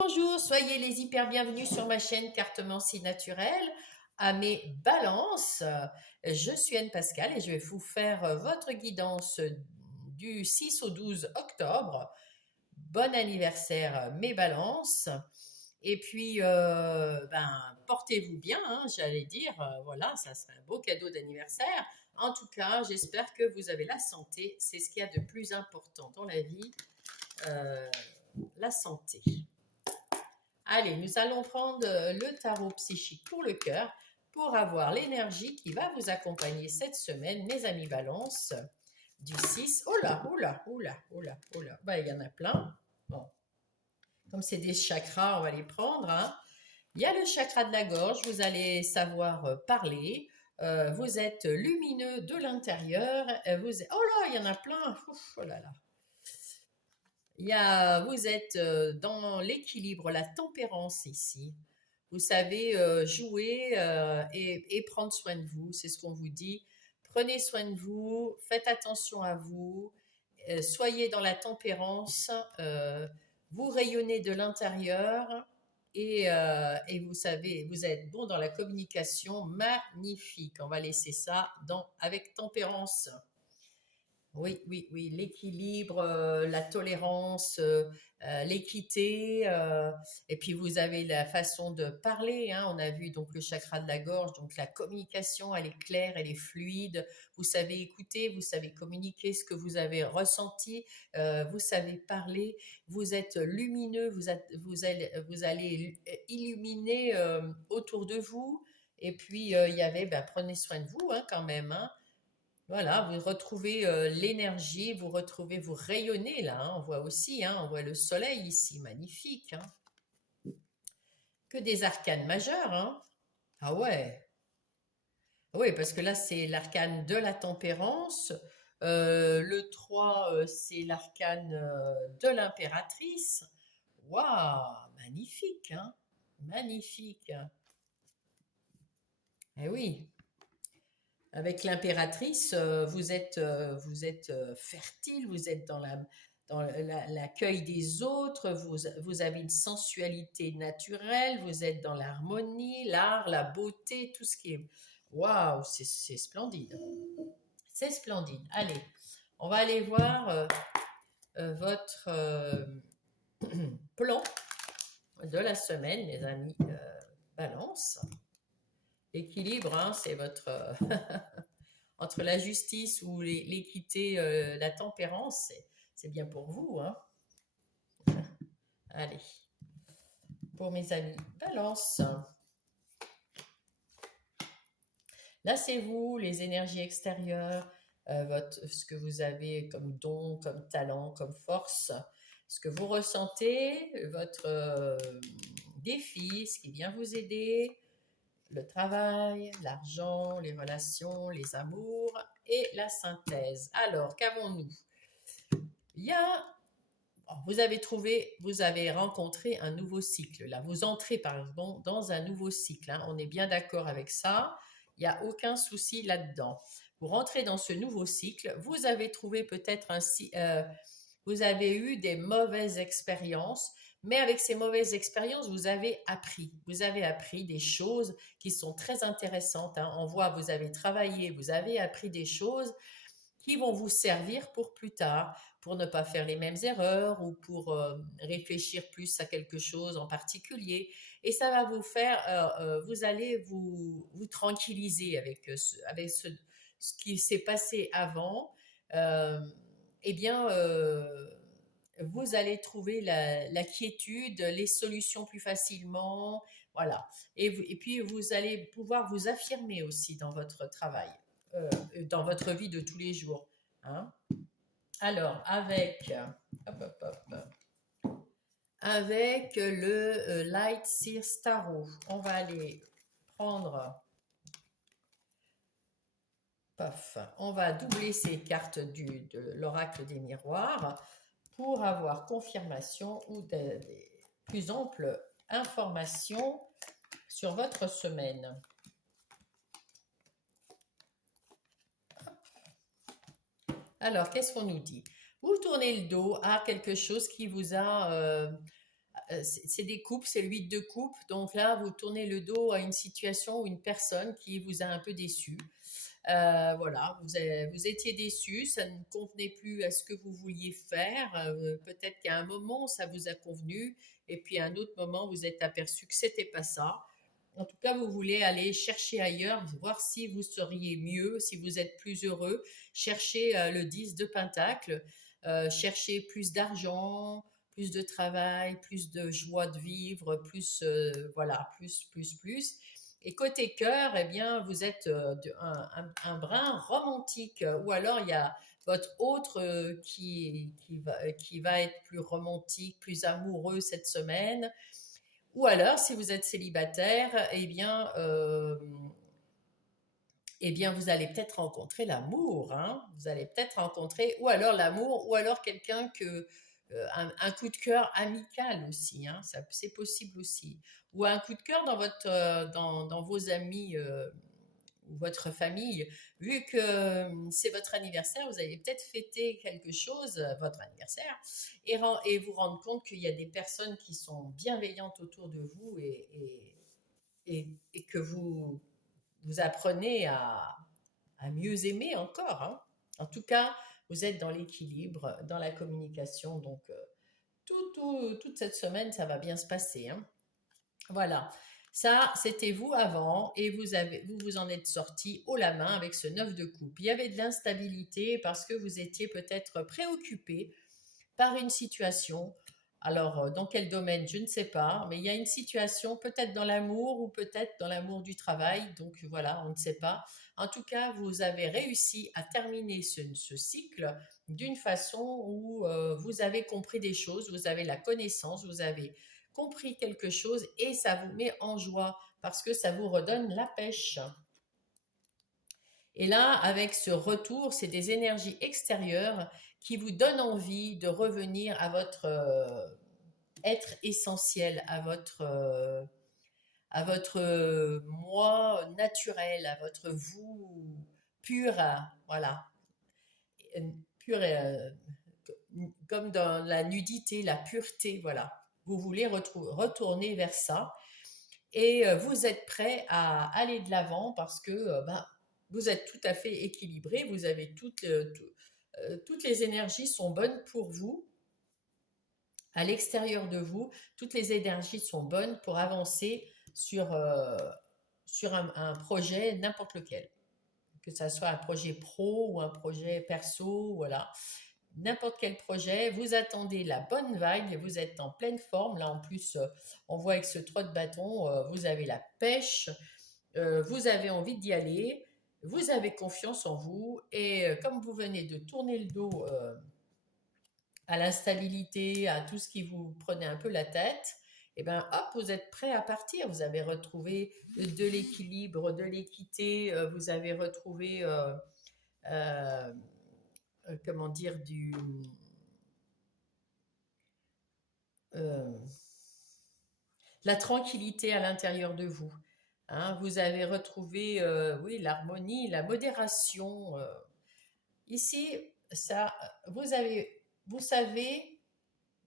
Bonjour, soyez les hyper bienvenus sur ma chaîne Cartomancie naturelle à mes balances. Je suis Anne Pascal et je vais vous faire votre guidance du 6 au 12 octobre. Bon anniversaire mes balances. Et puis, portez-vous bien, hein, j'allais dire. Voilà, ça serait un beau cadeau d'anniversaire. En tout cas, j'espère que vous avez la santé. C'est ce qu'il y a de plus important dans la vie, euh, la santé. Allez, nous allons prendre le tarot psychique pour le cœur pour avoir l'énergie qui va vous accompagner cette semaine, mes amis Balance, du 6. Oh là, oh là, oh là, oh là, oh là. Ben, il y en a plein. Bon, comme c'est des chakras, on va les prendre, hein. Il y a le chakra de la gorge, vous allez savoir parler. Vous êtes lumineux de l'intérieur. Oh là, il y en a plein. Ouf, oh là là. Vous êtes dans l'équilibre, la tempérance ici. Vous savez jouer et prendre soin de vous, c'est ce qu'on vous dit. Prenez soin de vous, faites attention à vous, soyez dans la tempérance, vous rayonnez de l'intérieur et vous savez, vous êtes bon dans la communication, magnifique. On va laisser ça avec tempérance. Oui, oui, oui, l'équilibre, la tolérance, l'équité, et puis vous avez la façon de parler, hein. On a vu donc le chakra de la gorge, donc la communication, elle est claire, elle est fluide. Vous savez écouter, vous savez communiquer ce que vous avez ressenti, vous savez parler, vous êtes lumineux, vous allez illuminer autour de vous. Et puis il y avait, prenez soin de vous, hein, quand même, hein. Voilà, vous retrouvez l'énergie, vous rayonnez là, hein. On voit aussi, hein, on voit le soleil ici, magnifique, hein. Que des arcanes majeurs, hein. Ah ouais, oui, parce que là c'est l'arcane de la tempérance. Le 3, c'est l'arcane de l'impératrice. Waouh, magnifique, hein, magnifique. Eh oui. Avec l'impératrice, vous êtes fertile, vous êtes dans l'accueil des autres, vous avez une sensualité naturelle, vous êtes dans l'harmonie, l'art, la beauté, tout ce qui est... Waouh, c'est splendide. C'est splendide. Allez, on va aller voir votre plan de la semaine, les amis Balance. L'équilibre, hein, c'est votre... entre la justice ou l'équité, la tempérance, c'est bien pour vous, hein. Allez, pour mes amis Balance. Là, c'est vous, les énergies extérieures, ce que vous avez comme don, comme talent, comme force, ce que vous ressentez, votre défi, ce qui vient vous aider, le travail, l'argent, les relations, les amours et la synthèse. Alors, qu'avons-nous? Il y a vous avez rencontré un nouveau cycle. Là, vous entrez par exemple dans un nouveau cycle, hein. On est bien d'accord avec ça. Il n'y a aucun souci là-dedans. Vous rentrez dans ce nouveau cycle. Vous avez trouvé vous avez eu des mauvaises expériences, mais avec ces mauvaises expériences, vous avez appris. Vous avez appris des choses qui sont très intéressantes, hein. On voit, vous avez travaillé, vous avez appris des choses qui vont vous servir pour plus tard, pour ne pas faire les mêmes erreurs ou pour réfléchir plus à quelque chose en particulier. Et ça va vous faire, vous allez vous tranquilliser avec ce qui s'est passé avant. Euh, eh bien, vous allez trouver la quiétude, les solutions plus facilement. Voilà. Et puis, vous allez pouvoir vous affirmer aussi dans votre travail, dans votre vie de tous les jours, hein. Alors, avec le Light Seer Tarot, on va aller prendre, on va doubler ces cartes de l'oracle des miroirs pour avoir confirmation ou des plus amples informations sur votre semaine. Alors, qu'est-ce qu'on nous dit? Vous tournez le dos à quelque chose qui vous a c'est des coupes, c'est le 8 de coupe. Donc là, vous tournez le dos à une situation ou une personne qui vous a un peu déçu. Voilà, vous étiez déçu, ça ne convenait plus à ce que vous vouliez faire. Peut-être qu'à un moment, ça vous a convenu, et puis à un autre moment, vous êtes aperçu que c'était pas ça. En tout cas, vous voulez aller chercher ailleurs, voir si vous seriez mieux, si vous êtes plus heureux. Cherchez le 10 de Pentacle, cherchez plus d'argent, plus de travail, plus de joie de vivre, plus, voilà, plus. Et côté cœur, eh bien, vous êtes un brin romantique, ou alors il y a votre autre qui va être plus romantique, plus amoureux cette semaine. Ou alors, si vous êtes célibataire, eh bien, vous allez peut-être rencontrer l'amour, hein. Vous allez peut-être rencontrer, ou alors l'amour, ou alors quelqu'un un coup de cœur amical aussi, hein, c'est possible aussi. Ou un coup de cœur dans vos amis ou votre famille. Vu que c'est votre anniversaire, vous allez peut-être fêter quelque chose, votre anniversaire, et vous rendre compte qu'il y a des personnes qui sont bienveillantes autour de vous et que vous apprenez à mieux aimer encore, hein. En tout cas, vous êtes dans l'équilibre, dans la communication, donc toute cette semaine, ça va bien se passer, hein. Voilà. Ça, c'était vous avant et vous en êtes sorti haut la main avec ce 9 de coupe. Il y avait de l'instabilité parce que vous étiez peut-être préoccupé par une situation. Alors, dans quel domaine, je ne sais pas, mais il y a une situation peut-être dans l'amour ou peut-être dans l'amour du travail. Donc voilà, on ne sait pas. En tout cas, vous avez réussi à terminer ce cycle d'une façon où vous avez compris des choses, vous avez la connaissance, vous avez compris quelque chose et ça vous met en joie parce que ça vous redonne la pêche. Et là, avec ce retour, c'est des énergies extérieures qui vous donnent envie de revenir à votre être essentiel, à votre moi naturel, à votre vous pur, voilà, pur, comme dans la nudité, la pureté, voilà. Vous voulez retourner vers ça et vous êtes prêt à aller de l'avant parce que vous êtes tout à fait équilibré, vous avez toutes les énergies sont bonnes pour vous. À l'extérieur de vous, toutes les énergies sont bonnes pour avancer sur un projet, n'importe lequel. Que ça soit un projet pro ou un projet perso, voilà. N'importe quel projet, vous attendez la bonne vague, vous êtes en pleine forme. Là, en plus, on voit avec ce trot de bâton, vous avez la pêche, vous avez envie d'y aller, vous avez confiance en vous. Et comme vous venez de tourner le dos à l'instabilité, à tout ce qui vous prenait un peu la tête, et ben hop, vous êtes prêt à partir. Vous avez retrouvé de l'équilibre, de l'équité, vous avez retrouvé, euh, comment dire, euh, la tranquillité à l'intérieur de vous, hein. Vous avez retrouvé, oui, l'harmonie, la modération. Ici, ça, vous savez,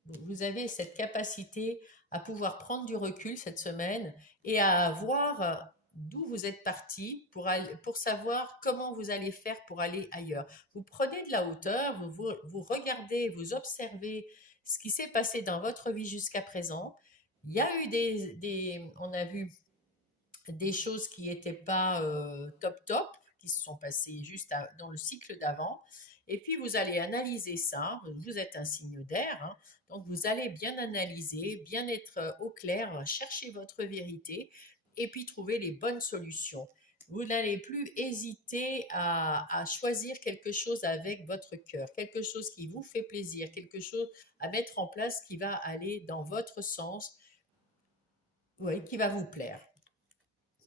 vous avez cette capacité à pouvoir prendre du recul cette semaine et à voir d'où vous êtes parti pour savoir comment vous allez faire pour aller ailleurs. Vous prenez de la hauteur, vous regardez, vous observez ce qui s'est passé dans votre vie jusqu'à présent. Il y a eu on a vu des choses qui n'étaient pas top, qui se sont passées dans le cycle d'avant. Et puis vous allez analyser ça. Vous êtes un signe d'air, hein, donc vous allez bien analyser, bien être au clair, chercher votre vérité et puis trouver les bonnes solutions. Vous n'allez plus hésiter à choisir quelque chose avec votre cœur, quelque chose qui vous fait plaisir, quelque chose à mettre en place qui va aller dans votre sens, ouais, qui va vous plaire.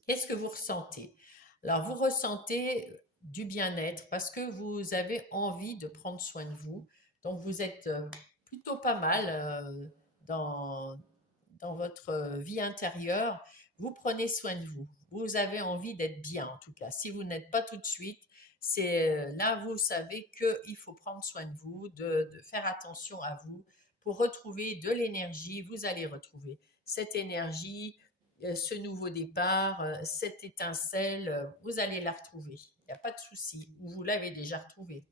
Qu'est-ce que vous ressentez? Alors, vous ressentez du bien-être parce que vous avez envie de prendre soin de vous. Donc, vous êtes plutôt pas mal dans, dans votre vie intérieure. Vous prenez soin de vous. Vous avez envie d'être bien, en tout cas. Si vous n'êtes pas tout de suite, c'est là, vous savez qu'il faut prendre soin de vous, de faire attention à vous pour retrouver de l'énergie. Vous allez retrouver cette énergie, ce nouveau départ, cette étincelle, vous allez la retrouver. Il n'y a pas de souci, vous l'avez déjà retrouvée.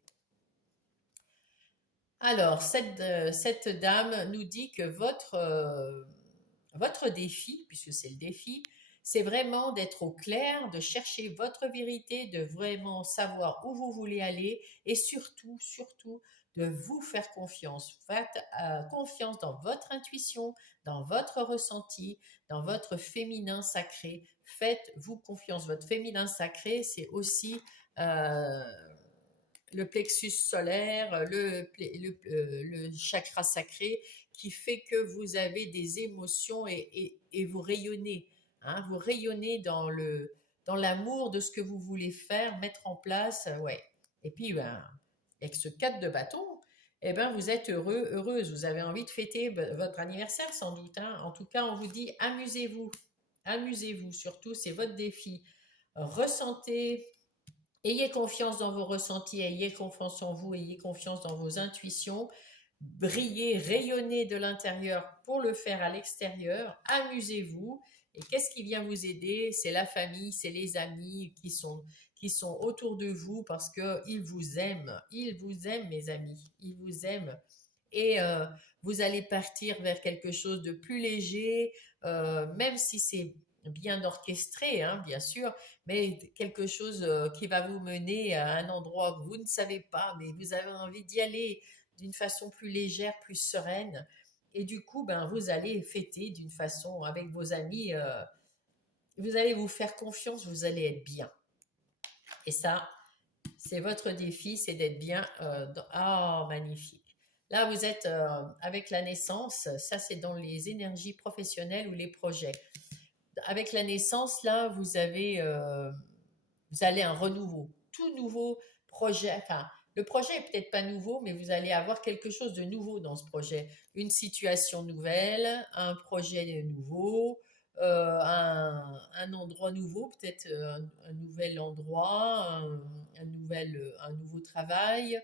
Alors, cette dame nous dit que votre défi, puisque c'est le défi, c'est vraiment d'être au clair, de chercher votre vérité, de vraiment savoir où vous voulez aller et surtout, surtout, de vous faire confiance. Faites confiance dans votre intuition, dans votre ressenti, dans votre féminin sacré. Faites-vous confiance. Votre féminin sacré, c'est aussi euh, le plexus solaire, le chakra sacré, qui fait que vous avez des émotions et vous rayonnez. Hein, vous rayonnez dans l'amour de ce que vous voulez faire, mettre en place. Ouais. Et puis, ben, avec ce 4 de bâton, eh ben, vous êtes heureux, heureuse. Vous avez envie de fêter votre anniversaire sans doute. Hein. En tout cas, on vous dit amusez-vous. Amusez-vous, surtout, c'est votre défi. Ressentez. Ayez confiance dans vos ressentis, ayez confiance en vous, ayez confiance dans vos intuitions. Brillez, rayonnez de l'intérieur pour le faire à l'extérieur. Amusez-vous. Et qu'est-ce qui vient vous aider? C'est la famille, c'est les amis qui sont autour de vous parce qu'ils vous aiment. Ils vous aiment, mes amis. Ils vous aiment. Et vous allez partir vers quelque chose de plus léger, même si c'est bien orchestré, hein, bien sûr, mais quelque chose qui va vous mener à un endroit que vous ne savez pas, mais vous avez envie d'y aller d'une façon plus légère, plus sereine. Et du coup, ben, vous allez fêter d'une façon avec vos amis. Vous allez vous faire confiance, vous allez être bien. Et ça, c'est votre défi, c'est d'être bien. Ah, magnifique. Là, vous êtes avec la naissance. Ça, c'est dans les énergies professionnelles ou les projets. Avec la naissance, là, vous allez un renouveau, tout nouveau projet. Enfin, le projet est peut-être pas nouveau, mais vous allez avoir quelque chose de nouveau dans ce projet. Une situation nouvelle, un projet nouveau, un endroit nouveau, peut-être un nouvel endroit, un nouveau travail,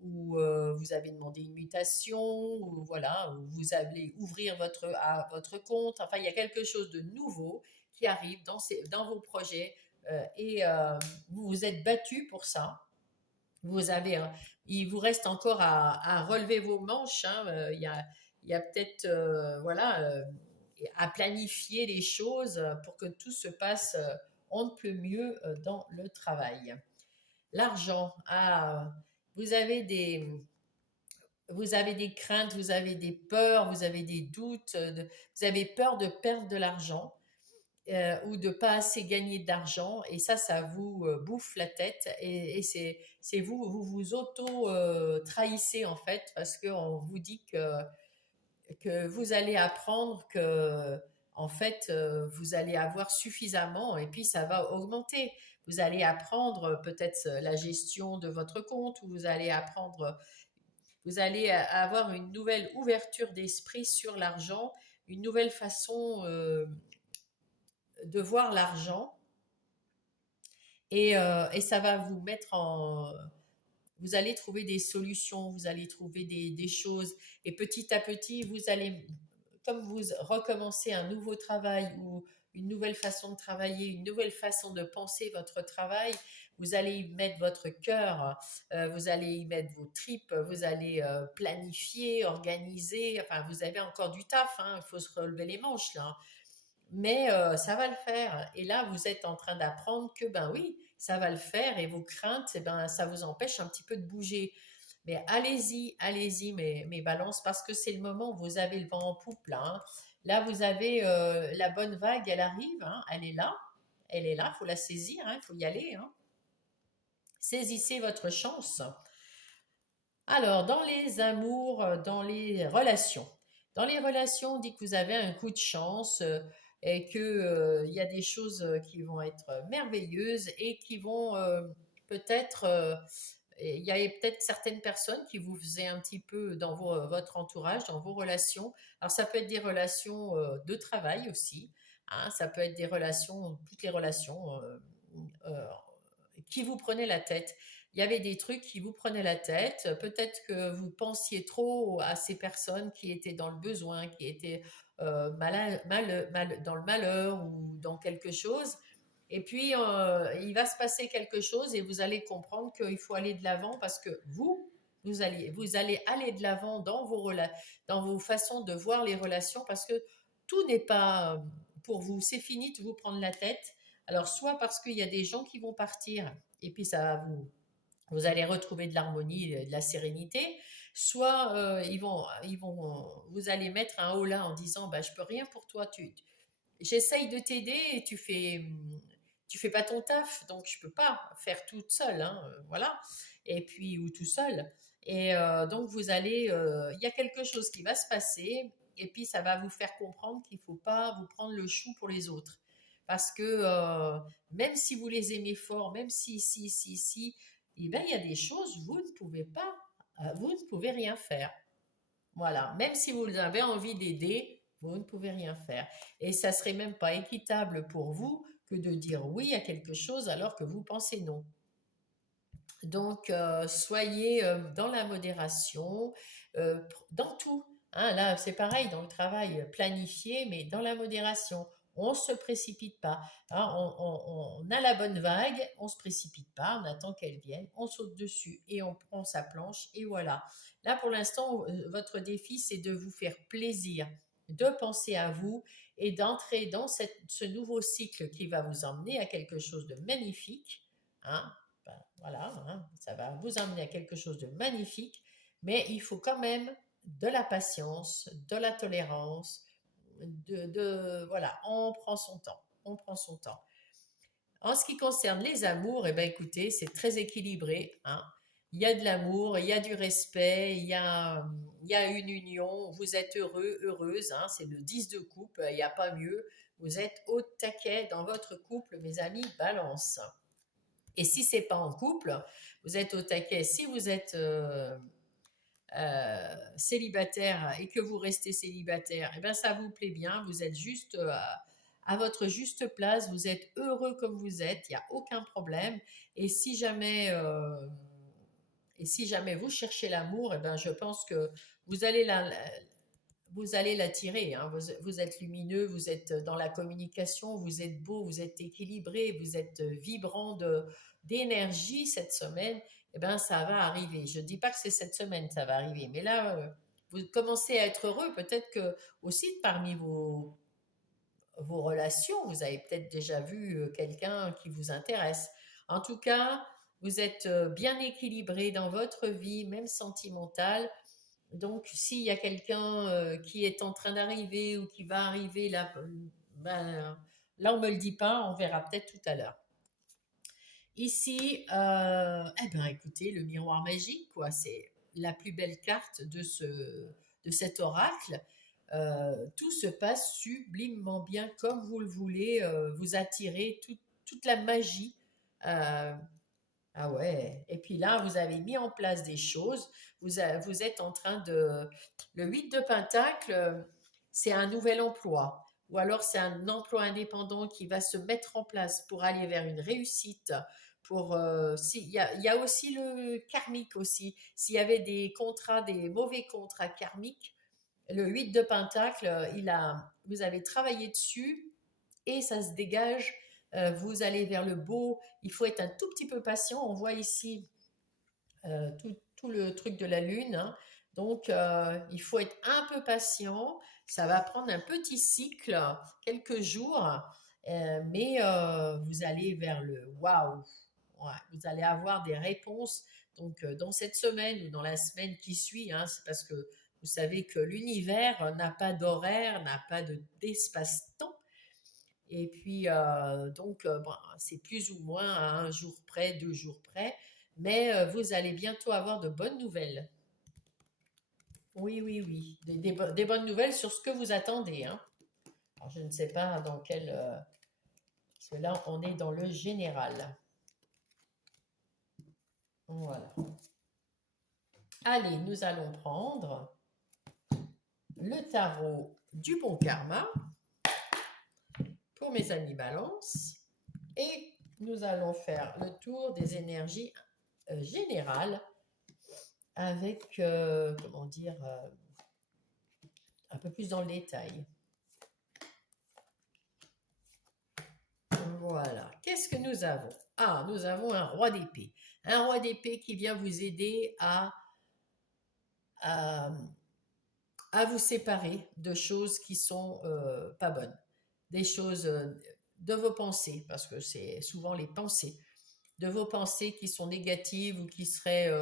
où vous avez demandé une mutation, ou voilà, où vous allez ouvrir votre compte. Enfin, il y a quelque chose de nouveau qui arrive dans vos projets et vous vous êtes battu pour ça. Vous avez, il vous reste encore à relever vos manches. Hein, il y a peut-être voilà, à planifier les choses pour que tout se passe on ne peut mieux dans le travail. L'argent, vous avez des, vous avez des craintes, vous avez des peurs, vous avez des doutes, vous avez peur de perdre de l'argent ou de pas assez gagner d'argent et ça vous bouffe la tête et c'est vous vous auto trahissez en fait parce qu'on vous dit que vous allez apprendre que en fait vous allez avoir suffisamment et puis ça va augmenter. Vous allez apprendre peut-être la gestion de votre compte ou vous allez avoir une nouvelle ouverture d'esprit sur l'argent, une nouvelle façon de voir l'argent et ça va vous mettre en... Vous allez trouver des solutions, vous allez trouver des choses et petit à petit, vous allez, comme vous recommencez un nouveau travail ou une nouvelle façon de travailler, une nouvelle façon de penser votre travail, vous allez y mettre votre cœur, vous allez y mettre vos tripes, vous allez planifier, organiser, enfin vous avez encore du taf, hein, il faut se relever les manches là, mais ça va le faire. Et là, vous êtes en train d'apprendre que, ben oui, ça va le faire et vos craintes, eh ben, ça vous empêche un petit peu de bouger. Mais allez-y, allez-y, mes balances, parce que c'est le moment où vous avez le vent en poupe, là. Hein. Là, vous avez la bonne vague, elle arrive, hein, elle est là, il faut la saisir, il faut y aller. Hein. Saisissez votre chance. Alors, dans les amours, dans les relations. Dans les relations, on dit que vous avez un coup de chance et qu'il y a des choses qui vont être merveilleuses et qui vont peut-être... il y a peut-être certaines personnes qui vous faisaient un petit peu dans votre entourage, dans vos relations. Alors, ça peut être des relations de travail aussi. Hein, ça peut être des relations, toutes les relations qui vous prenaient la tête. il y avait des trucs qui vous prenaient la tête. Peut-être que vous pensiez trop à ces personnes qui étaient dans le besoin, qui étaient dans le malheur ou dans quelque chose. Et puis, il va se passer quelque chose et vous allez comprendre qu'il faut aller de l'avant parce que vous allez aller de l'avant dans vos façons de voir les relations parce que tout n'est pas pour vous. C'est fini de vous prendre la tête. Alors, soit parce qu'il y a des gens qui vont partir et puis ça va vous allez retrouver de l'harmonie, de la sérénité, soit vous allez mettre un haut là en disant, bah, je peux rien pour toi, j'essaye de t'aider et tu fais pas ton taf, donc je peux pas faire toute seule, hein, voilà. Et puis ou tout seul. Et donc il y a quelque chose qui va se passer, et puis ça va vous faire comprendre qu'il faut pas vous prendre le chou pour les autres, parce que même si vous les aimez fort, même si, eh ben il y a des choses vous ne pouvez pas, vous ne pouvez rien faire. Voilà, même si vous avez envie d'aider, vous ne pouvez rien faire. Et ça serait même pas équitable pour vous que de dire oui à quelque chose alors que vous pensez non. Donc, soyez dans la modération, dans tout. Hein, là, c'est pareil dans le travail, planifié, mais dans la modération. On ne se précipite pas. Hein, on a la bonne vague, on ne se précipite pas, on attend qu'elle vienne, on saute dessus et on prend sa planche et voilà. Là, pour l'instant, votre défi, c'est de vous faire plaisir, de penser à vous et d'entrer dans ce nouveau cycle qui va vous emmener à quelque chose de magnifique. Hein, ben, voilà, hein, ça va vous amener à quelque chose de magnifique, mais il faut quand même de la patience, de la tolérance, voilà, on prend son temps, on prend son temps. En ce qui concerne les amours, eh ben écoutez, c'est très équilibré, hein. Il y a de l'amour, il y a du respect, il y a une union, vous êtes heureux, heureuse, hein, c'est le 10 de coupe, il n'y a pas mieux. Vous êtes au taquet dans votre couple, mes amis, balance. Et si c'est pas en couple, vous êtes au taquet. Si vous êtes célibataire et que vous restez célibataire, eh ben ça vous plaît bien. Vous êtes juste à votre juste place. Vous êtes heureux comme vous êtes. Il n'y a aucun problème. Et si jamais vous cherchez l'amour, eh ben je pense que vous allez vous allez l'attirer. Hein. Vous êtes lumineux, vous êtes dans la communication, vous êtes beau, vous êtes équilibré, vous êtes vibrant d'énergie cette semaine. Eh bien, ça va arriver. Je ne dis pas que c'est cette semaine que ça va arriver, mais là, vous commencez à être heureux. Peut-être que aussi parmi vos relations, vous avez peut-être déjà vu quelqu'un qui vous intéresse. En tout cas, vous êtes bien équilibré dans votre vie, même sentimentale. Donc, s'il y a quelqu'un qui est en train d'arriver ou qui va arriver, là, là, on me le dit pas, on verra peut-être tout à l'heure. Ici, eh ben, écoutez, le miroir magique, quoi, c'est la plus belle carte de cet oracle. Tout se passe sublimement bien comme vous le voulez. Vous attirez toute la magie. Euh, ah ouais. Et puis là, vous avez mis en place des choses. Vous êtes en train de... Le 8 de Pentacle, c'est un nouvel emploi. Ou alors c'est un emploi indépendant qui va se mettre en place pour aller vers une réussite. Il y a aussi le karmique aussi. S'il y avait des contrats, des mauvais contrats karmiques, le 8 de Pentacle, vous avez travaillé dessus et ça se dégage. Vous allez vers le beau. Il faut être un tout petit peu patient. On voit ici tout le truc de la lune, hein. Donc, il faut être un peu patient. Ça va prendre un petit cycle, quelques jours, mais vous allez vers le waouh. Ouais, vous allez avoir des réponses. Donc, dans cette semaine ou dans la semaine qui suit, hein, c'est parce que vous savez que l'univers n'a pas d'horaire, n'a pas d'espace-temps. Et puis, bon, c'est plus ou moins à un jour près, 2 jours près, mais vous allez bientôt avoir de bonnes nouvelles. Oui, oui, oui, des bonnes nouvelles sur ce que vous attendez. Hein. Alors, je ne sais pas dans quel... parce que là, on est dans le général. Voilà. Allez, nous allons prendre le tarot du bon karma pour mes amis balance. Et nous allons faire le tour des énergies générale avec, comment dire, un peu plus dans le détail. Voilà. Qu'est-ce que nous avons? Ah, nous avons un roi d'épée. Un roi d'épée qui vient vous aider à, à vous séparer de choses qui sont pas bonnes. Des choses de vos pensées, parce que c'est souvent les pensées, de vos pensées qui sont négatives ou qui seraient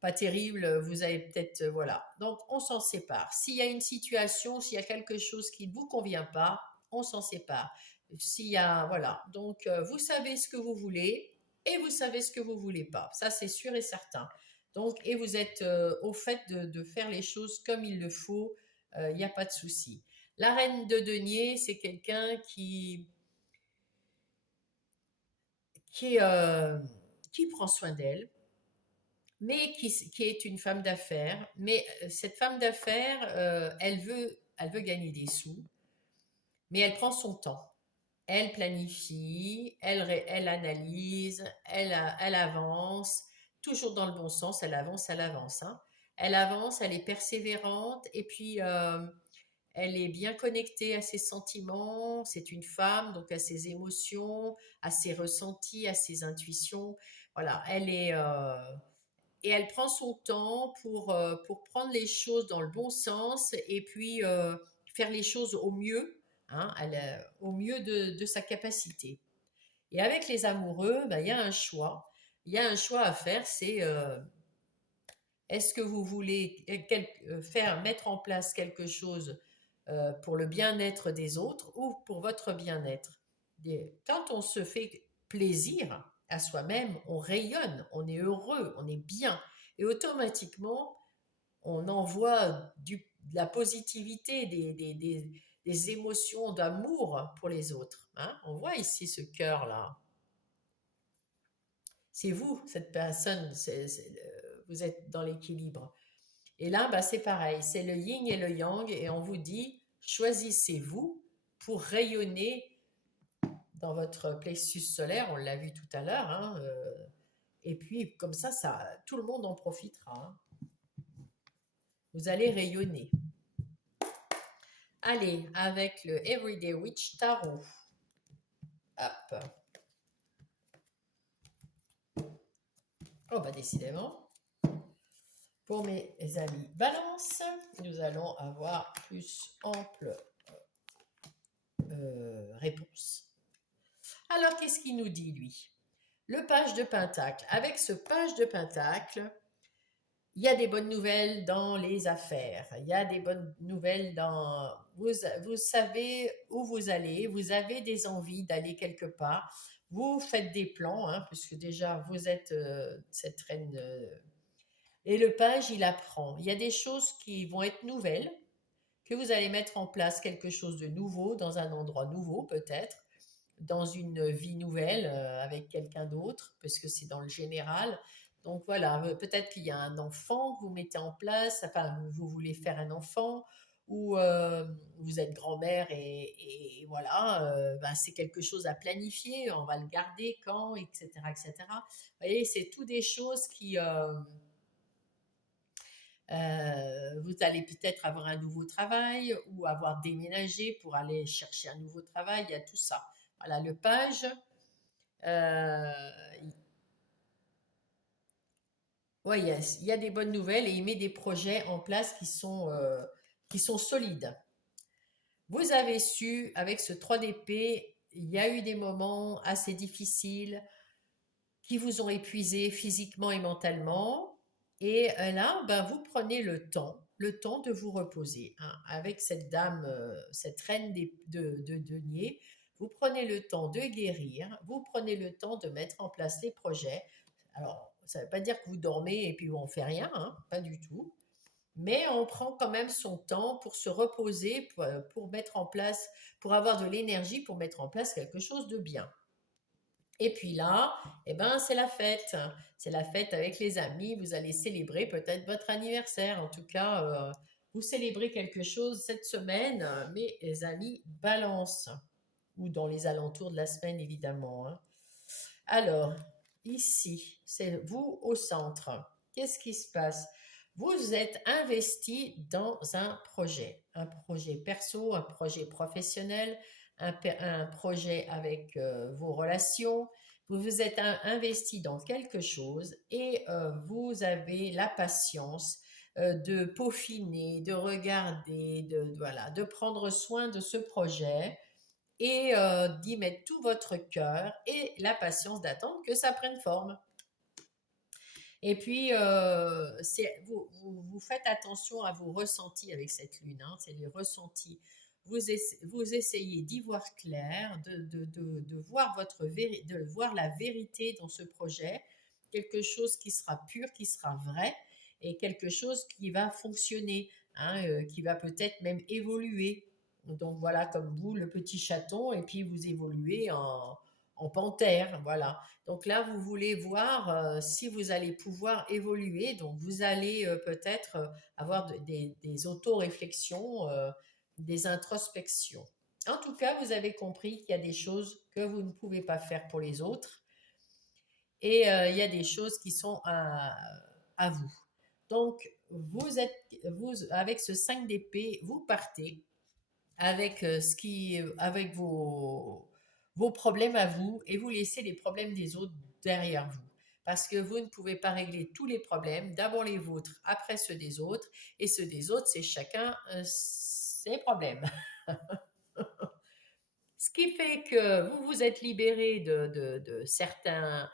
pas terribles, vous avez peut-être, voilà. Donc, on s'en sépare. S'il y a une situation, s'il y a quelque chose qui ne vous convient pas, on s'en sépare. S'il y a, voilà. Donc, vous savez ce que vous voulez et vous savez ce que vous voulez pas. Ça, c'est sûr et certain. Donc, et vous êtes au fait de faire les choses comme il le faut. Il n'y a pas de souci. La reine de denier, c'est quelqu'un qui, euh, qui prend soin d'elle, mais qui est une femme d'affaires. Mais cette femme d'affaires, elle veut gagner des sous, mais elle prend son temps. Elle planifie, elle analyse, elle avance, toujours dans le bon sens, elle avance, elle avance. Hein. Elle avance, elle est persévérante, et puis elle est bien connectée à ses sentiments. C'est une femme, donc à ses émotions, à ses ressentis, à ses intuitions. Voilà, elle est, et elle prend son temps pour prendre les choses dans le bon sens et puis faire les choses au mieux, hein, au mieux de sa capacité. Et avec les amoureux, ben, il y a un choix. Il y a un choix à faire, c'est est-ce que vous voulez faire mettre en place quelque chose pour le bien-être des autres ou pour votre bien-être. Quand on se fait plaisir à soi-même, on rayonne, on est heureux, on est bien. Et automatiquement, on envoie de la positivité, des émotions d'amour pour les autres. Hein. On voit ici ce cœur-là. C'est vous, cette personne, vous êtes dans l'équilibre. Et là, bah, c'est pareil, c'est le yin et le yang, et on vous dit, choisissez-vous pour rayonner dans votre plexus solaire, on l'a vu tout à l'heure, hein, et puis comme ça, tout le monde en profitera. Hein. Vous allez rayonner. Allez, avec le Everyday Witch Tarot. Hop. Oh, bah décidément. Pour mes amis Balance, nous allons avoir plus ample réponse. Alors, qu'est-ce qu'il nous dit, lui? Le page de Pentacle. Avec ce page de Pentacle, il y a des bonnes nouvelles dans les affaires. Il y a des bonnes nouvelles dans... Vous savez où vous allez. Vous avez des envies d'aller quelque part. Vous faites des plans, hein, puisque déjà, vous êtes cette reine... et le page, il apprend. Il y a des choses qui vont être nouvelles, que vous allez mettre en place quelque chose de nouveau, dans un endroit nouveau peut-être, dans une vie nouvelle avec quelqu'un d'autre, parce que c'est dans le général. Donc voilà, peut-être qu'il y a un enfant que vous mettez en place, enfin vous voulez faire un enfant, ou vous êtes grand-mère et voilà, ben, c'est quelque chose à planifier, on va le garder quand, etc. etc. Vous voyez, c'est tout des choses qui... vous allez peut-être avoir un nouveau travail ou avoir déménagé pour aller chercher un nouveau travail, il y a tout ça. Voilà, le page, euh, ouais, il y a des bonnes nouvelles et il met des projets en place qui sont solides. Vous avez su, avec ce 3 d'épée, il y a eu des moments assez difficiles qui vous ont épuisé physiquement et mentalement. Et là, ben, vous prenez le temps de vous reposer. Hein. Avec cette dame, cette reine de denier, vous prenez le temps de guérir, vous prenez le temps de mettre en place les projets. Alors, ça ne veut pas dire que vous dormez et puis on ne fait rien, hein, pas du tout. Mais on prend quand même son temps pour se reposer, pour mettre en place, pour avoir de l'énergie pour mettre en place quelque chose de bien. Et puis là, eh ben, c'est la fête. C'est la fête avec les amis. Vous allez célébrer peut-être votre anniversaire. En tout cas, vous célébrez quelque chose cette semaine, mes amis Balance. Ou dans les alentours de la semaine, évidemment. Hein. Alors, ici, c'est vous au centre. Qu'est-ce qui se passe? Vous êtes investi dans un projet perso, un projet professionnel, un projet avec vos relations. Vous vous êtes investi dans quelque chose et vous avez la patience de peaufiner, de regarder, voilà, de prendre soin de ce projet et d'y mettre tout votre cœur et la patience d'attendre que ça prenne forme. Et puis, vous faites attention à vos ressentis avec cette lune, hein, c'est les ressentis. Vous essayez d'y voir clair, de voir de voir la vérité dans ce projet, quelque chose qui sera pur, qui sera vrai, et quelque chose qui va fonctionner, hein, qui va peut-être même évoluer. Donc voilà, comme vous, le petit chaton, et puis vous évoluez en panthère, voilà. Donc là, vous voulez voir si vous allez pouvoir évoluer. Donc vous allez peut-être avoir des auto-réflexions, des introspections. En tout cas, vous avez compris qu'il y a des choses que vous ne pouvez pas faire pour les autres et il y a des choses qui sont à vous. Donc, avec ce 5 d'épée, vous partez avec avec vos problèmes à vous et vous laissez les problèmes des autres derrière vous. Parce que vous ne pouvez pas régler tous les problèmes, d'abord les vôtres, après ceux des autres, et ceux des autres, c'est chacun ses problèmes. Ce qui fait que vous vous êtes libéré de certains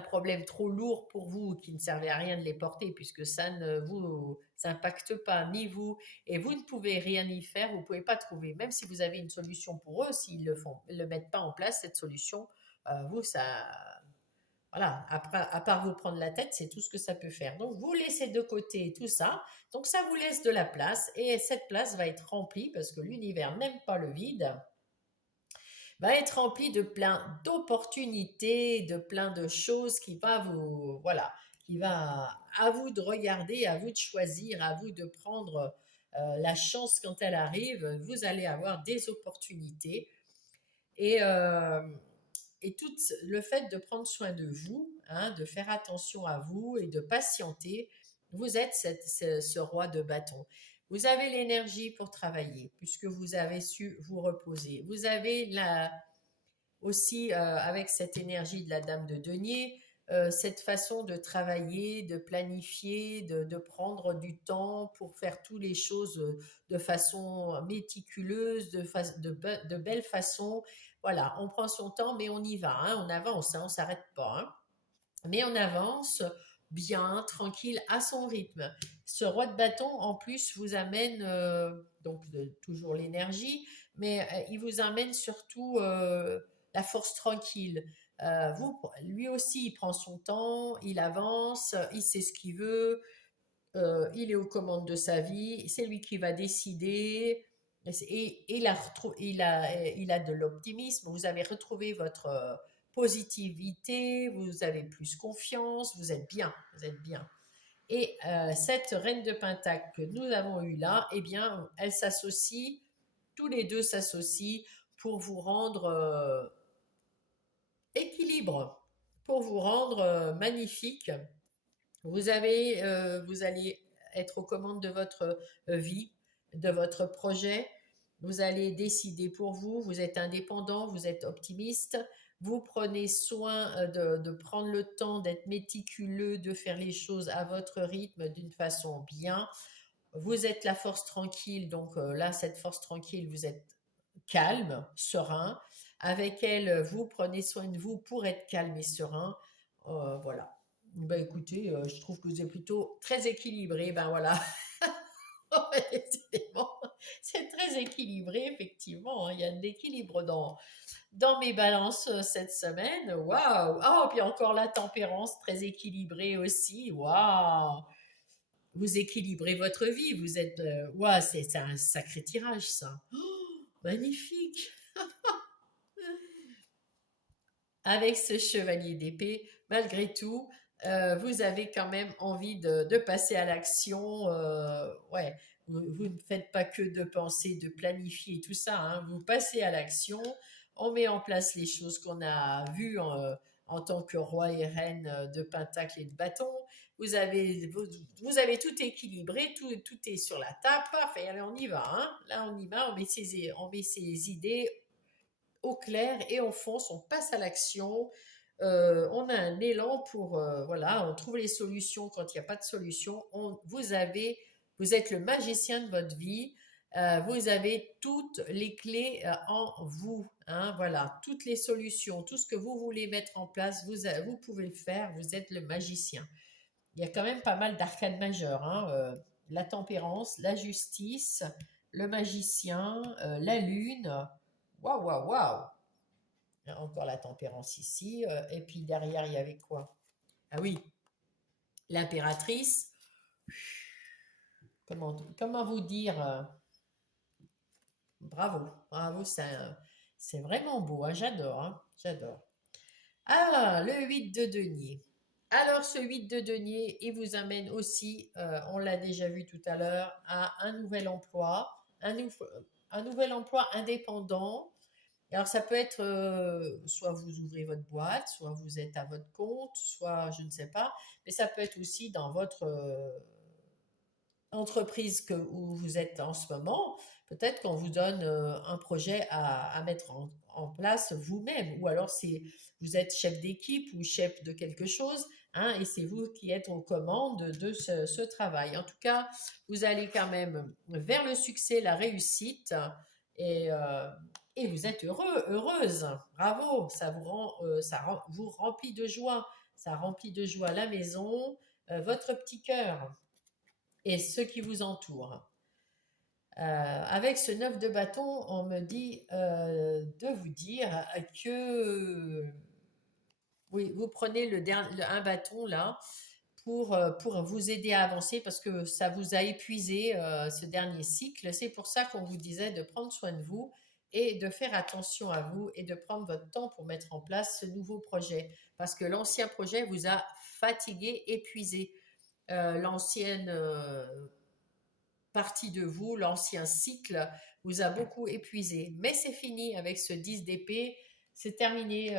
problèmes trop lourds pour vous qui ne servaient à rien de les porter puisque ça ne vous impacte pas ni vous et vous ne pouvez rien y faire, vous ne pouvez pas trouver, même si vous avez une solution pour eux, s'ils le mettent pas en place, cette solution, vous, ça, voilà, après, à part vous prendre la tête, c'est tout ce que ça peut faire. Donc, vous laissez de côté tout ça. Donc, ça vous laisse de la place et cette place va être remplie parce que l'univers n'aime pas le vide va être rempli de plein d'opportunités, de plein de choses qui va vous, voilà, qui va à vous de regarder, à vous de choisir, à vous de prendre la chance quand elle arrive. Vous allez avoir des opportunités et tout le fait de prendre soin de vous, hein, de faire attention à vous et de patienter, vous êtes ce roi de bâton. Vous avez l'énergie pour travailler puisque vous avez su vous reposer. Vous avez aussi avec cette énergie de la dame de denier, cette façon de travailler, de planifier, de prendre du temps pour faire toutes les choses de façon méticuleuse, de belle façon. Voilà, on prend son temps, mais on y va, hein, on avance, hein, on ne s'arrête pas. Hein. Mais on avance bien, tranquille, à son rythme. Ce roi de bâton, en plus, vous amène toujours l'énergie, mais il vous amène surtout la force tranquille. Lui aussi, il prend son temps, il avance, il sait ce qu'il veut, il est aux commandes de sa vie, c'est lui qui va décider. Il a de l'optimisme. Vous avez retrouvé votre positivité, vous avez plus confiance, vous êtes bien, vous êtes bien. Et cette reine de Pentacle que nous avons eue là, eh bien, elle s'associe, tous les deux s'associent pour vous rendre équilibre, pour vous rendre magnifique. Vous allez être aux commandes de votre vie, de votre projet. Vous allez décider pour vous. Vous êtes indépendant, vous êtes optimiste. Vous prenez soin de prendre le temps d'être méticuleux, de faire les choses à votre rythme d'une façon bien. Vous êtes la force tranquille, donc là, cette force tranquille, vous êtes calme, serein. Avec elle, vous prenez soin de vous pour être calme et serein. Voilà. Ben écoutez, je trouve que vous êtes plutôt très équilibré. Ben voilà. Décidément, c'est très équilibré, effectivement. Hein. Il y a de l'équilibre dans mes balances cette semaine. Waouh! Oh, puis encore la tempérance, très équilibrée aussi. Waouh! Vous équilibrez votre vie. Vous êtes. Waouh, c'est un sacré tirage, ça. Oh, magnifique! Avec ce chevalier d'épée, malgré tout, vous avez quand même envie de passer à l'action. Ouais, vous ne faites pas que de penser, de planifier tout ça. Hein, vous passez à l'action. On met en place les choses qu'on a vues en tant que roi et reine de Pentacle et de bâton. Vous avez tout équilibré, tout est sur la table. Parfait, allez, on y va. Hein. Là, on y va, on met ses idées au clair et on fonce, on passe à l'action. On a un élan pour, voilà, on trouve les solutions quand il n'y a pas de solution. Vous êtes le magicien de votre vie. Vous avez toutes les clés en vous. Hein, voilà, toutes les solutions, tout ce que vous voulez mettre en place, vous pouvez le faire. Vous êtes le magicien. Il y a quand même pas mal d'arcanes majeures. Hein, la tempérance, la justice, le magicien, la lune. Waouh, waouh, waouh! Encore la tempérance ici. Et puis derrière, il y avait quoi? Ah oui, l'impératrice. Comment vous dire? Bravo, bravo, c'est vraiment beau. Hein, j'adore, hein, j'adore. Ah, le 8 de denier. Alors, ce 8 de denier, il vous amène aussi, on l'a déjà vu tout à l'heure, à un nouvel emploi, un nouvel emploi indépendant. Alors, ça peut être soit vous ouvrez votre boîte, soit vous êtes à votre compte, soit je ne sais pas, mais ça peut être aussi dans votre entreprise où vous êtes en ce moment. Peut-être qu'on vous donne un projet à mettre en place vous-même, ou alors vous êtes chef d'équipe ou chef de quelque chose, hein, et c'est vous qui êtes aux commandes de ce travail. En tout cas, vous allez quand même vers le succès, la réussite, et, euh, et vous êtes heureuse. Bravo, vous remplit de joie. Ça remplit de joie la maison, votre petit cœur et ceux qui vous entourent. Avec ce 9 de bâton, on me dit de vous dire que oui, vous prenez un bâton là pour vous aider à avancer parce que ça vous a épuisé ce dernier cycle. C'est pour ça qu'on vous disait de prendre soin de vous et de faire attention à vous et de prendre votre temps pour mettre en place ce nouveau projet. Parce que l'ancien projet vous a fatigué, épuisé. L'ancienne partie de vous, l'ancien cycle, vous a beaucoup épuisé. Mais c'est fini avec ce 10 d'épée, c'est terminé.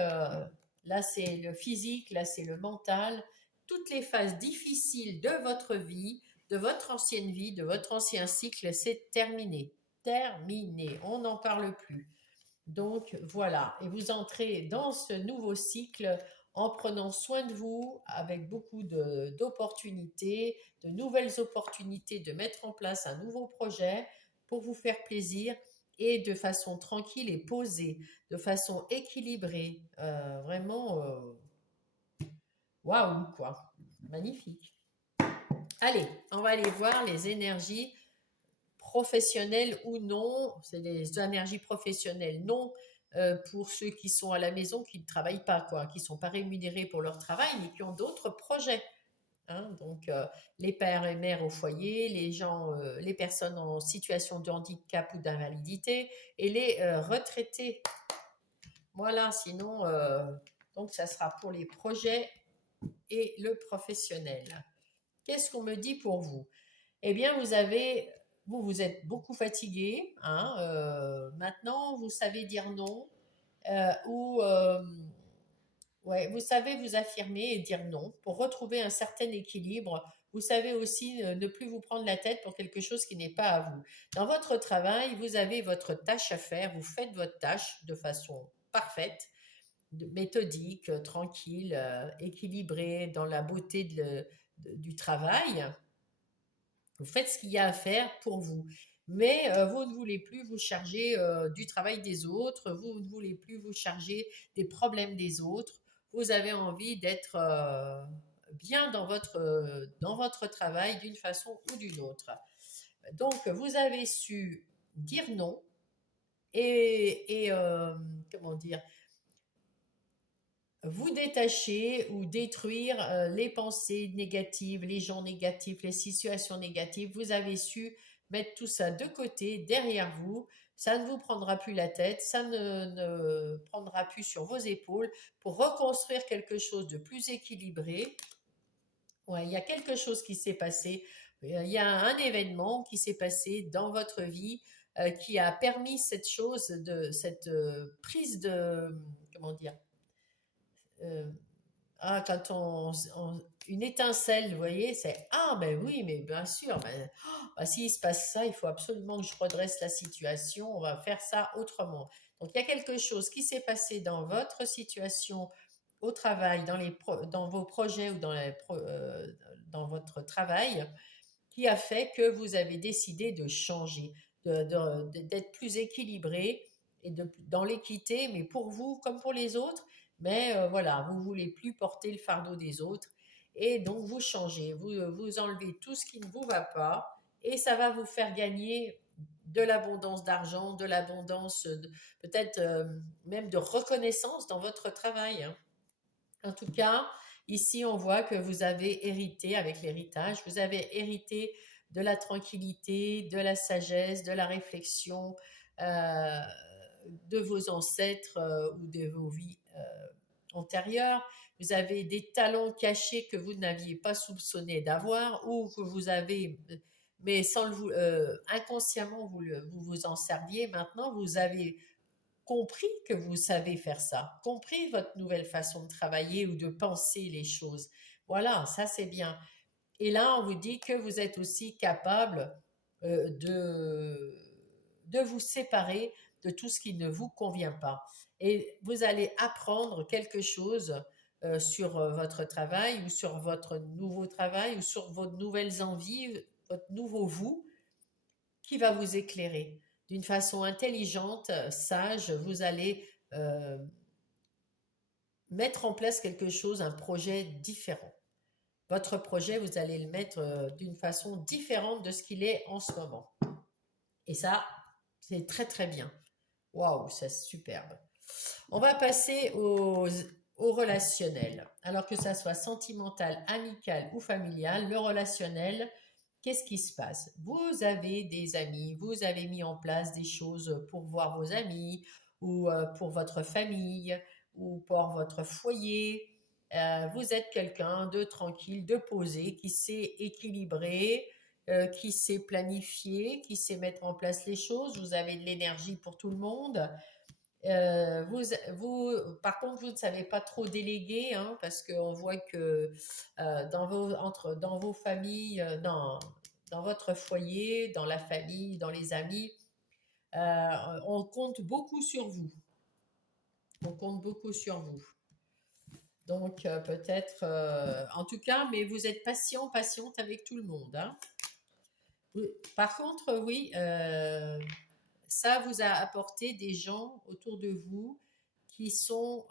Là, c'est le physique, là, c'est le mental. Toutes les phases difficiles de votre vie, de votre ancienne vie, de votre ancien cycle, c'est terminé. Terminé. On n'en parle plus. Donc voilà, et vous entrez dans ce nouveau cycle en prenant soin de vous avec beaucoup d'opportunités, de nouvelles opportunités de mettre en place un nouveau projet pour vous faire plaisir et de façon tranquille et posée, de façon équilibrée. Vraiment, waouh, quoi. Magnifique. Allez, on va aller voir les énergies professionnelles ou non. C'est des énergies professionnelles non pour ceux qui sont à la maison, qui ne travaillent pas, quoi, qui ne sont pas rémunérés pour leur travail, mais qui ont d'autres projets. Hein. Donc, les pères et mères au foyer, les personnes en situation de handicap ou d'invalidité et les retraités. Voilà, sinon, donc ça sera pour les projets et le professionnel. Qu'est-ce qu'on me dit pour vous? Eh bien, vous êtes beaucoup fatigué. Hein, maintenant, vous savez dire non ou ouais, vous savez vous affirmer et dire non pour retrouver un certain équilibre. Vous savez aussi ne plus vous prendre la tête pour quelque chose qui n'est pas à vous. Dans votre travail, vous avez votre tâche à faire. Vous faites votre tâche de façon parfaite, méthodique, tranquille, équilibrée, dans la beauté du travail. Vous faites ce qu'il y a à faire pour vous. Mais vous ne voulez plus vous charger du travail des autres, vous ne voulez plus vous charger des problèmes des autres. Vous avez envie d'être bien dans votre travail d'une façon ou d'une autre. Donc, vous avez su dire non et comment dire, vous détacher ou détruire les pensées négatives, les gens négatifs, les situations négatives. Vous avez su mettre tout ça de côté, derrière vous. Ça ne vous prendra plus la tête, ça ne prendra plus sur vos épaules pour reconstruire quelque chose de plus équilibré. Ouais, il y a quelque chose qui s'est passé, il y a un événement qui s'est passé dans votre vie qui a permis cette prise de, comment dire, euh, quand une étincelle, vous voyez, c'est ah ben oui, mais bien sûr, ben, s'il se passe ça, il faut absolument que je redresse la situation, on va faire ça autrement. Donc il y a quelque chose qui s'est passé dans votre situation au travail, dans vos projets ou dans votre travail, qui a fait que vous avez décidé de changer, d'être plus équilibré et dans l'équité, mais pour vous comme pour les autres. Mais voilà, vous voulez plus porter le fardeau des autres et donc vous changez, vous enlevez tout ce qui ne vous va pas et ça va vous faire gagner de l'abondance d'argent, de l'abondance, peut-être même de reconnaissance dans votre travail, hein. En tout cas, ici, on voit que vous avez hérité, avec l'héritage, vous avez hérité de la tranquillité, de la sagesse, de la réflexion euh, de vos ancêtres ou de vos vies antérieures. Vous avez des talents cachés que vous n'aviez pas soupçonné d'avoir ou que vous avez, mais sans inconsciemment, vous vous en serviez. Maintenant, vous avez compris que vous savez faire ça, compris votre nouvelle façon de travailler ou de penser les choses. Voilà, ça c'est bien. Et là, on vous dit que vous êtes aussi capable de vous séparer de tout ce qui ne vous convient pas. Et vous allez apprendre quelque chose sur votre travail ou sur votre nouveau travail ou sur vos nouvelles envies, votre nouveau vous, qui va vous éclairer. D'une façon intelligente, sage, vous allez mettre en place quelque chose, un projet différent. Votre projet, vous allez le mettre d'une façon différente de ce qu'il est en ce moment. Et ça, c'est très très bien. Waouh, c'est superbe. On va passer au relationnel. Alors que ça soit sentimental, amical ou familial, le relationnel, qu'est-ce qui se passe? Vous avez des amis, vous avez mis en place des choses pour voir vos amis ou pour votre famille ou pour votre foyer. Vous êtes quelqu'un de tranquille, de posé, qui sait équilibrer, qui sait planifier, qui sait mettre en place les choses. Vous avez de l'énergie pour tout le monde. Par contre, vous ne savez pas trop déléguer, hein, parce qu'on voit que dans vos familles, dans votre foyer, dans la famille, dans les amis, on compte beaucoup sur vous. On compte beaucoup sur vous. Donc peut-être, en tout cas, mais vous êtes patient, patiente avec tout le monde, hein. Par contre, oui, ça vous a apporté des gens autour de vous qui sont,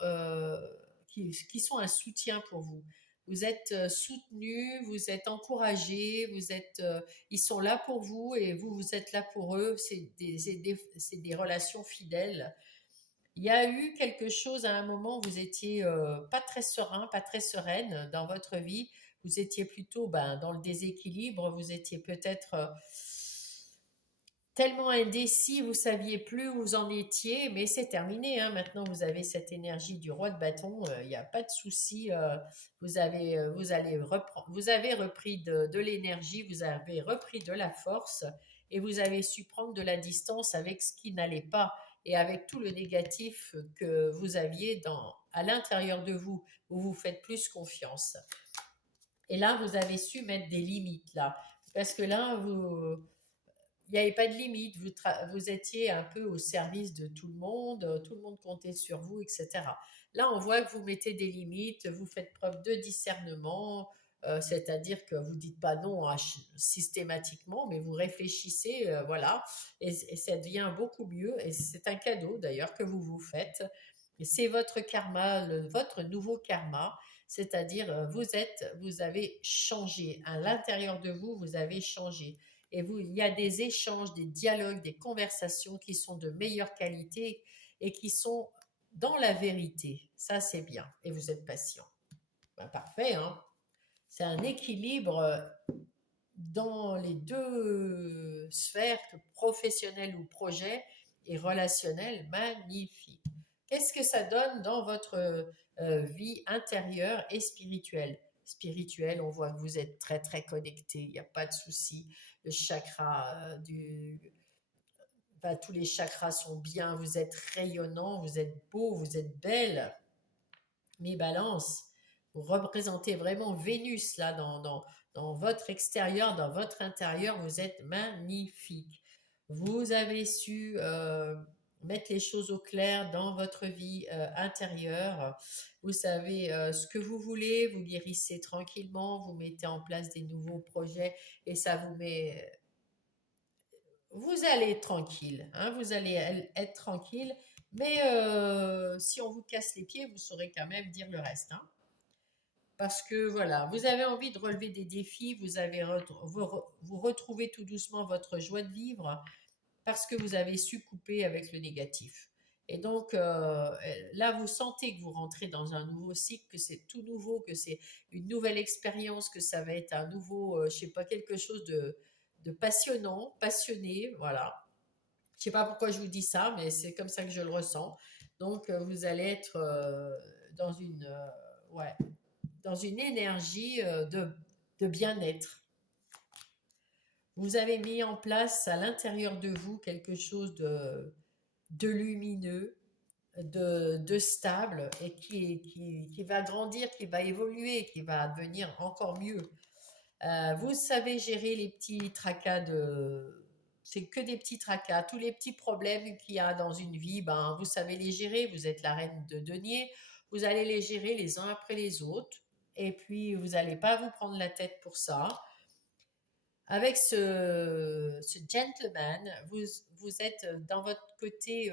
qui sont un soutien pour vous. Vous êtes soutenu, vous êtes encouragé, ils sont là pour vous et vous êtes là pour eux. C'est des relations fidèles. Il y a eu quelque chose à un moment, vous étiez pas très serein, pas très sereine dans votre vie. Vous étiez plutôt dans le déséquilibre. Vous étiez peut-être tellement indécis, vous saviez plus où vous en étiez, mais c'est terminé, hein. Maintenant, vous avez cette énergie du roi de bâton. Il n'y a pas de souci. Vous avez repris de l'énergie, vous avez repris de la force et vous avez su prendre de la distance avec ce qui n'allait pas et avec tout le négatif que vous aviez à l'intérieur de vous, où vous faites plus confiance. Et là, vous avez su mettre des limites là, parce que là, il n'y avait pas de limite, vous étiez un peu au service de tout le monde comptait sur vous, etc. Là, on voit que vous mettez des limites, vous faites preuve de discernement, c'est-à-dire que vous ne dites pas non systématiquement, mais vous réfléchissez, voilà, et ça devient beaucoup mieux, et c'est un cadeau d'ailleurs que vous vous faites. Et c'est votre karma, votre nouveau karma, c'est-à-dire vous avez changé, à l'intérieur de vous, vous avez changé. Et il y a des échanges, des dialogues, des conversations qui sont de meilleure qualité et qui sont dans la vérité. Ça, c'est bien. Et vous êtes patient. Parfait, hein? C'est un équilibre dans les deux sphères, professionnelles ou projet et relationnel, magnifique. Qu'est-ce que ça donne dans votre vie intérieure et spirituelle? Spirituelle, on voit que vous êtes très très connecté, il n'y a pas de souci. Le chakra tous les chakras sont bien, vous êtes rayonnant, vous êtes beau, vous êtes belle. Mes balances, vous représentez vraiment Vénus là dans votre extérieur, dans votre intérieur, vous êtes magnifique. Vous avez su mettre les choses au clair dans votre vie intérieure. Vous savez ce que vous voulez, vous guérissez tranquillement, vous mettez en place des nouveaux projets et ça vous met... Vous allez être tranquille, hein, vous allez être tranquille, mais si on vous casse les pieds, vous saurez quand même dire le reste. Hein. Parce que voilà, vous avez envie de relever des défis, vous retrouvez tout doucement votre joie de vivre parce que vous avez su couper avec le négatif. Et donc là, vous sentez que vous rentrez dans un nouveau cycle, que c'est tout nouveau, que c'est une nouvelle expérience, que ça va être un nouveau, je sais pas, quelque chose de passionnant, passionné, voilà. Je sais pas pourquoi je vous dis ça, mais c'est comme ça que je le ressens. Donc vous allez être dans une, ouais, dans une énergie de bien-être. Vous avez mis en place à l'intérieur de vous quelque chose de lumineux, de stable et qui va grandir, qui va évoluer, qui va devenir encore mieux. Vous savez gérer les petits tracas de... C'est que des petits tracas. Tous les petits problèmes qu'il y a dans une vie, ben, vous savez les gérer. Vous êtes la reine de denier. Vous allez les gérer les uns après les autres. Et puis, vous n'allez pas vous prendre la tête pour ça. Avec ce gentleman, vous êtes dans votre côté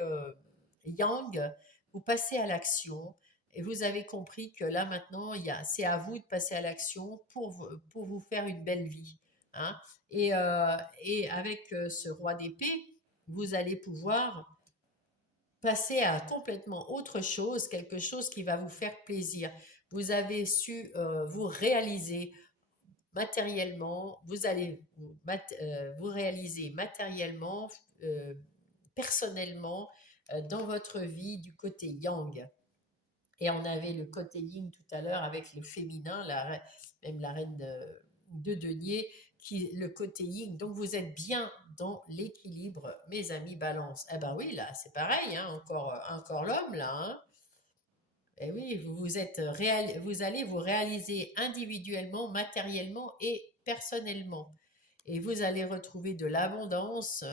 yang, vous passez à l'action et vous avez compris que là maintenant, c'est à vous de passer à l'action pour vous faire une belle vie. Hein. Et avec ce roi d'épée, vous allez pouvoir passer à complètement autre chose, quelque chose qui va vous faire plaisir. Vous avez su vous réaliser matériellement, vous allez vous réaliser matériellement, euh, personnellement, dans votre vie du côté yang. Et on avait le côté yin tout à l'heure avec le féminin, même la reine de denier, le côté yin. Donc vous êtes bien dans l'équilibre, mes amis balance. Eh ben oui, là, c'est pareil, hein, encore l'homme, là. Hein. Eh oui, vous allez vous réaliser individuellement, matériellement et personnellement. Et vous allez retrouver de l'abondance,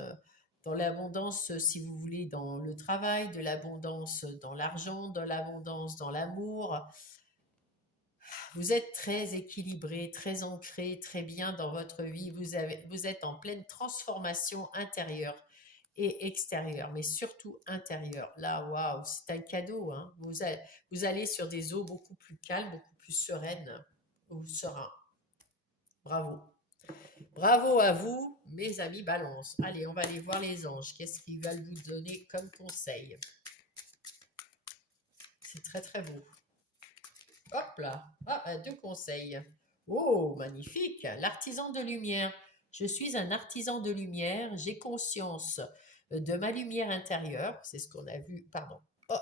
dans l'abondance, si vous voulez, dans le travail, de l'abondance dans l'argent, de l'abondance dans l'amour. Vous êtes très équilibré, très ancré, très bien dans votre vie. Vous êtes en pleine transformation intérieure et extérieure, mais surtout intérieure. Là, waouh, c'est un cadeau. Hein. Vous allez sur des eaux beaucoup plus calmes, beaucoup plus sereines ou sereins. Bravo. Bravo à vous, mes amis balance. Allez, on va aller voir les anges. Qu'est-ce qu'ils veulent vous donner comme conseil? C'est très très beau. Hop là. Ah, deux conseils. Oh, magnifique. L'artisan de lumière. Je suis un artisan de lumière. J'ai conscience de ma lumière intérieure. C'est ce qu'on a vu. Pardon. Oh,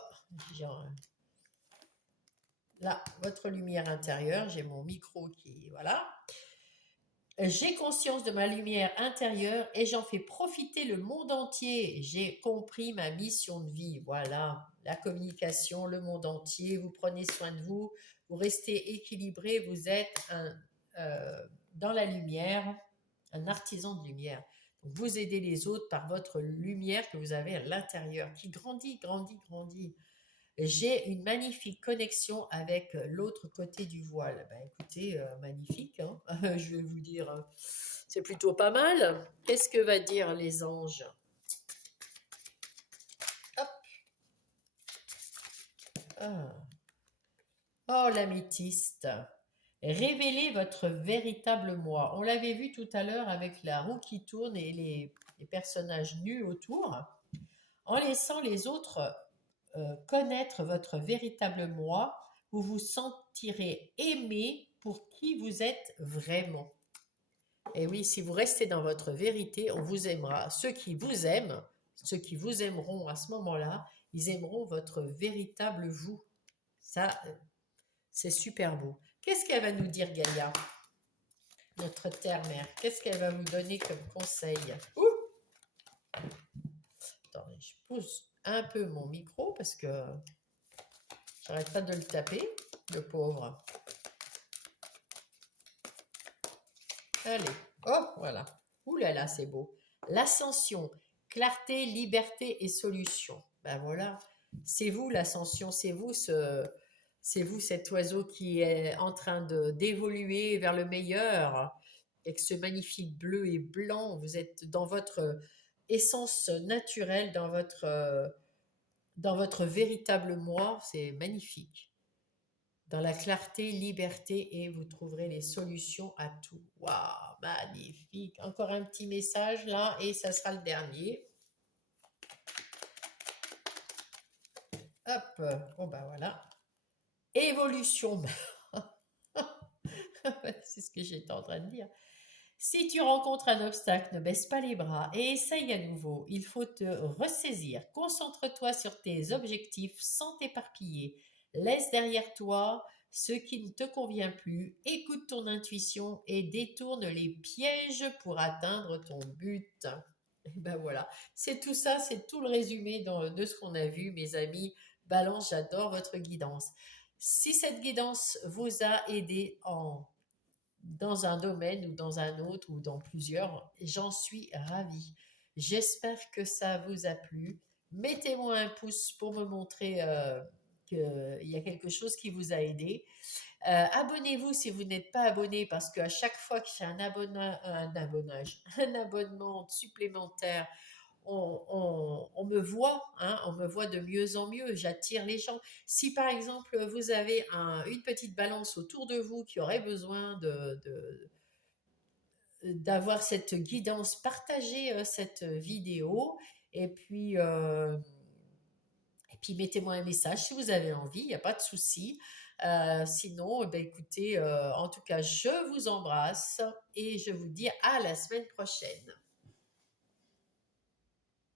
là, votre lumière intérieure. J'ai mon micro qui... Voilà. J'ai conscience de ma lumière intérieure et j'en fais profiter le monde entier. J'ai compris ma mission de vie. Voilà, la communication, le monde entier. Vous prenez soin de vous, vous restez équilibré, vous êtes dans la lumière, un artisan de lumière. Donc vous aidez les autres par votre lumière que vous avez à l'intérieur, qui grandit, grandit, grandit. J'ai une magnifique connexion avec l'autre côté du voile. Ben, écoutez, magnifique, hein. Je vais vous dire, c'est plutôt pas mal. Qu'est-ce que va dire les anges? Hop. Ah. Oh, l'améthyste. Révélez votre véritable moi. On l'avait vu tout à l'heure avec la roue qui tourne et les personnages nus autour. En laissant les autres connaître votre véritable moi, vous vous sentirez aimé pour qui vous êtes vraiment. Et oui, si vous restez dans votre vérité, on vous aimera. Ceux qui vous aiment, ceux qui vous aimeront à ce moment-là, ils aimeront votre véritable vous. Ça, c'est super beau. Qu'est-ce qu'elle va nous dire, Gaïa, notre terre-mère? Qu'est-ce qu'elle va vous donner comme conseil? Ouh. Attendez, je pousse un peu mon micro parce que j'arrête pas de le taper. le pauvre. Allez, oh, voilà. Ouh là là, c'est beau. L'ascension, clarté, liberté et solution. Ben voilà, c'est vous l'ascension, c'est vous cet oiseau qui est en train de d'évoluer vers le meilleur, avec ce magnifique bleu et blanc. Vous êtes dans votre essence naturelle, dans votre véritable moi. C'est magnifique. Dans la clarté, liberté, et vous trouverez les solutions à tout. Waouh, magnifique. Encore un petit message là, et ça sera le dernier. Hop, bon ben voilà. Évolution. C'est ce que j'étais en train de dire. Si tu rencontres un obstacle, ne baisse pas les bras et essaye à nouveau. Il faut te ressaisir. Concentre-toi sur tes objectifs sans t'éparpiller. Laisse derrière toi ce qui ne te convient plus. Écoute ton intuition et détourne les pièges pour atteindre ton but. Et ben voilà, c'est tout ça, c'est tout le résumé de ce qu'on a vu, mes amis. Balance, j'adore votre guidance. Si cette guidance vous a aidé dans un domaine ou dans un autre ou dans plusieurs, j'en suis ravie. J'espère que ça vous a plu. Mettez-moi un pouce pour me montrer qu'il y a quelque chose qui vous a aidé. Abonnez-vous si vous n'êtes pas abonné parce qu'à chaque fois que j'ai un abonnement supplémentaire, on me voit, hein, on me voit de mieux en mieux, j'attire les gens. Si par exemple vous avez une petite balance autour de vous qui aurait besoin d'avoir cette guidance, partagez cette vidéo et puis mettez-moi un message si vous avez envie, il n'y a pas de souci. Sinon, eh ben, écoutez, en tout cas, je vous embrasse et je vous dis à la semaine prochaine.